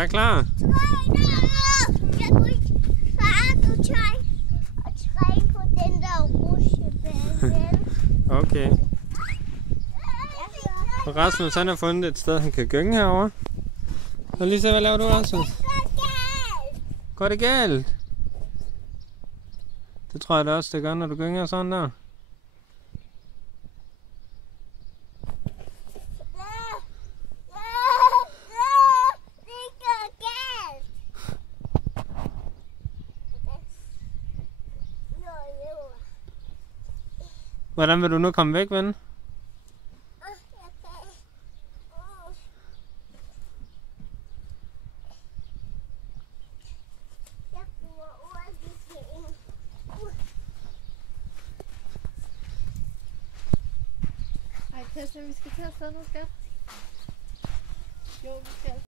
Jeg er klar. Kan du ikke far, du træk og træk på den der rutsjebane? Okay. Og Rasmus han har fundet et sted, han kan gynge herovre. Og Lisa, hvad laver du, Rasmus? Går det galt? Det tror jeg da også, det gør, når du gynger sådan der. Hvordan vil du nu komme væk, ven? Ej, Christian, vi skal tage afsted nu, skat. Jo, vi skal.